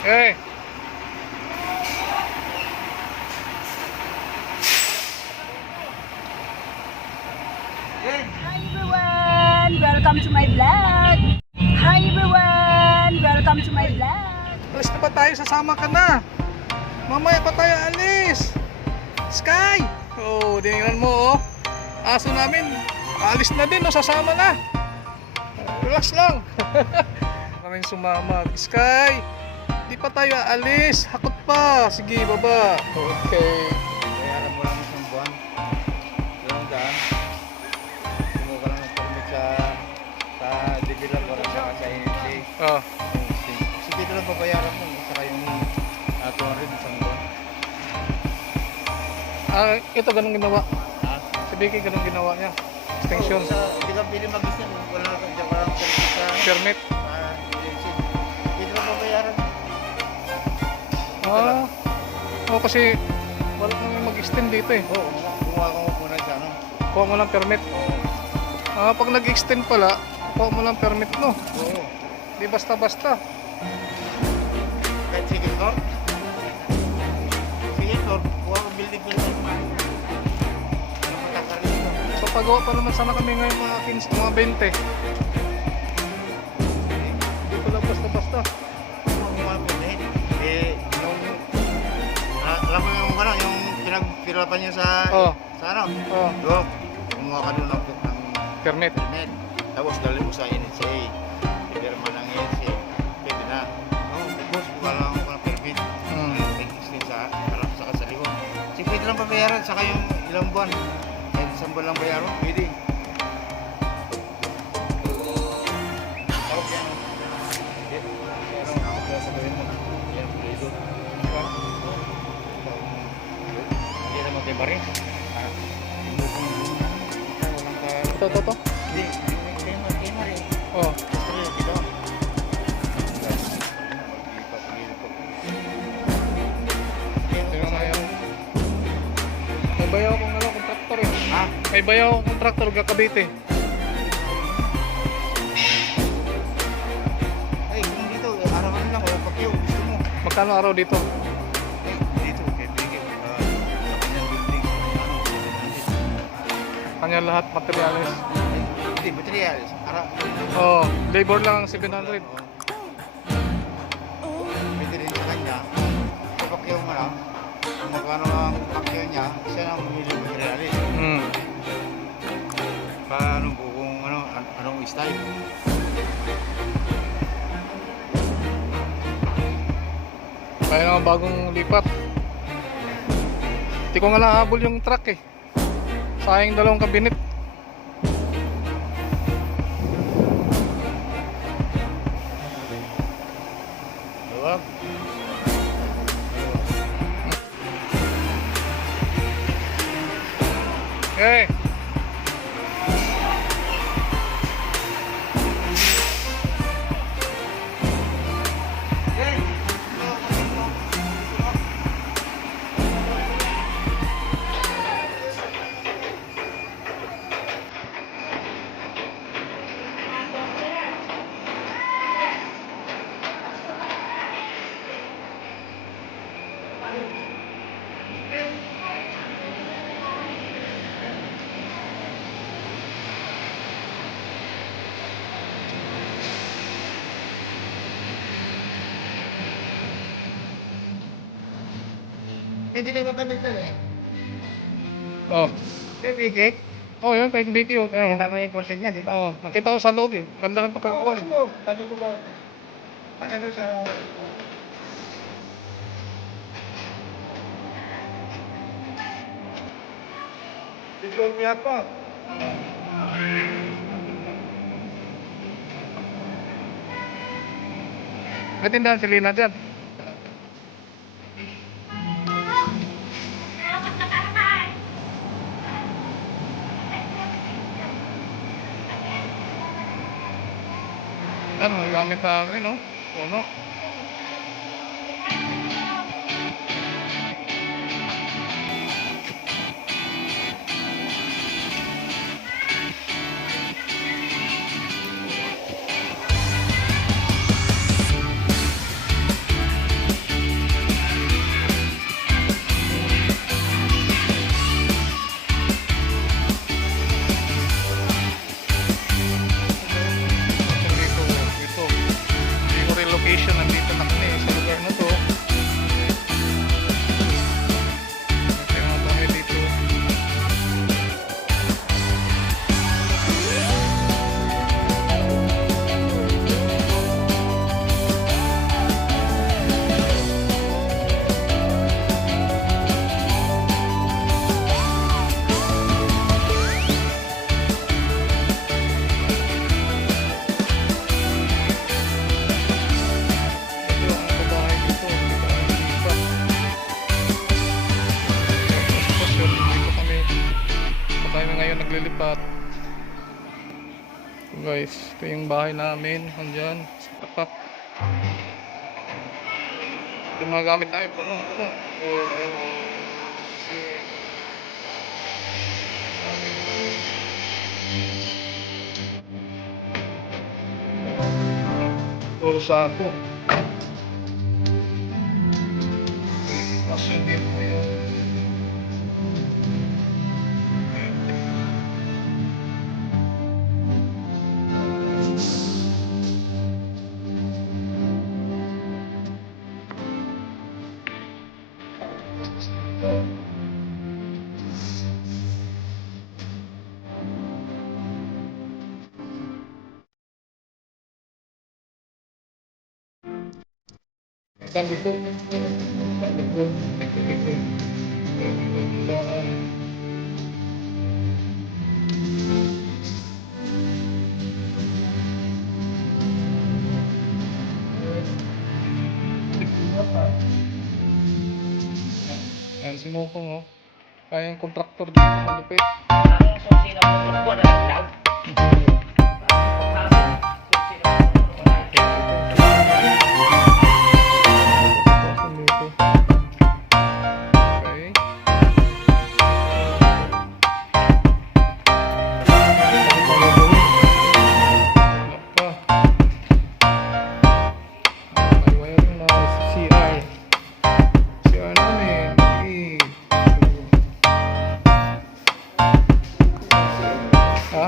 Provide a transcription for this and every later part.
Okay. Hi everyone! Welcome to my vlog! Hi everyone! Welcome to my vlog! Alis na ba tayo? Sasama ka na. Mamaya pa tayo alis. Sky! Oh, dinignan mo oh. Aso namin, alis na din oh, sasama na. Relax lang. Kaming sumama. Sky! Di pa tayo alis. Hakot pa. Sige, baba. Okay. Bayaran mo lang isang buwan. Dalawang daan. Kumuha ka lang ng permit sa developer at saka sa NHA. Oh. Sige, ito lang babayaran mo. Saka yung 200 isang buwan. Ito ganun ginawa. Ha? Si Vicky ganun ginawa niya. Extension. Hindi ka pili mag-isip. Wala kang permit sa Permit. NHA. Ito lang babayaran. Oo, kasi wala nang mag-extend dito eh. Oo, kumuha ka mo muna sa ano. Kuha mo lang permit. Oo. Pag nag-extend pala, kuha mo lang permit no. Oo. Di basta-basta. Kahit sige floor. Sige floor. Kuha ko building permit. Ano matakarin ito? So pagawa pa naman sana kami ngayon mga 15, mga 20. Di pala basta-basta. Alam mo yung ano, yung pinagpirapan niya sa Oo. sa ano? Oo. Doon, kumuha ka doon ng Permit. permit. Tapos dali mo sa NHA. Pirma ng NHA. Pwede na. Oo, tapos kumuha lang ako ng permit. Extend sa harap sa kasalihon. Kasi pwede lang pabayaran, saka yung ilang buwan. Kahit isang buwan lang bayaran, pwede. Tapos yan. Meron ako sa sabihin mo. Yan, pwede doon. Hindi naman kayo bari. Ito. Hindi, kayo bari. Oh. Gusto rin dito. Tingnan mo yan. May bayaw akong ano, kontraktor eh. Ha? May bayaw akong kontraktor, Cavite. Ay, kung dito, arawan lang o pakyo, gusto mo. Magkano araw dito? Ay, dito, kay Biggie. Sa kanyang building. Ano, 700. Kanya lahat materials. Ay, hindi, materials. Oh, labor lang ang 700. Pwede rin sa kanya. Pakyo mo lang. Kung magkano ang pakyo niya, siya na mamili ng materials. Paano po kung anong style? Kaya naman bagong lipat. Hindi ko nga nahabol yung truck eh. Sayang dalawang kabinet. Luwag. Okay. Hindi na ba nito eh? Oh. Kay Biggie? Oh, yun, kay Vicky. Oh. Ay, tama yung content niya, di ba? Oh, nakita ko sa loob eh. Ganda ng pagkakakuha eh. Sabi ko ba? Ano sa... Dito niya pa. May tindahan si Lina dyan. Ano, gamit namin, no? Puno. vacation, nandito na kami sa lugar na to. Ito yung mga bahay dito. Ito ang mga bahay dito. Dito ang lilipat. Sa sitwasyon, dito kami ngayon naglilipat. So guys, ito yung bahay namin. Andyan, sa tapak. Ito yung mga gamit namin. Puno. Puro sako. Kasi dito ngayon. Kan dito. Yan si Mokong, oh. Kaya yung kontraktor dito malupit. Okay. Wala pa. May wiring na sa CR. CR namin. Ha?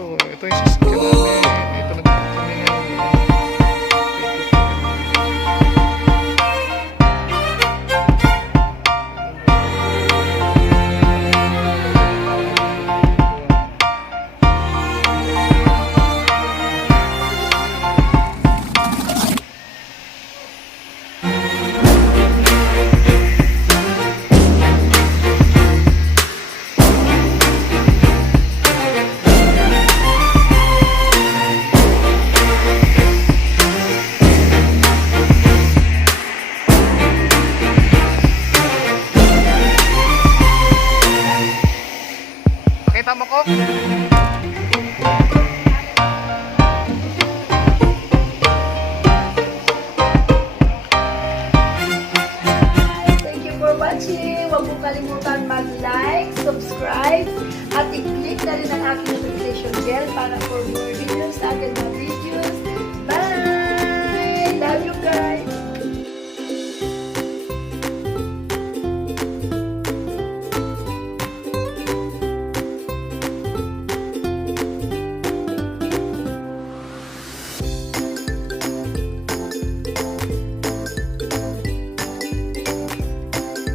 Ito yung sasakyan namin. Ito nagpunta kami ngayon. Nakita mo ko? Thank you for watching. Huwag mo kalimutan mag-like, subscribe, at i-click na rin ang aking notification bell para for more videos na agad natin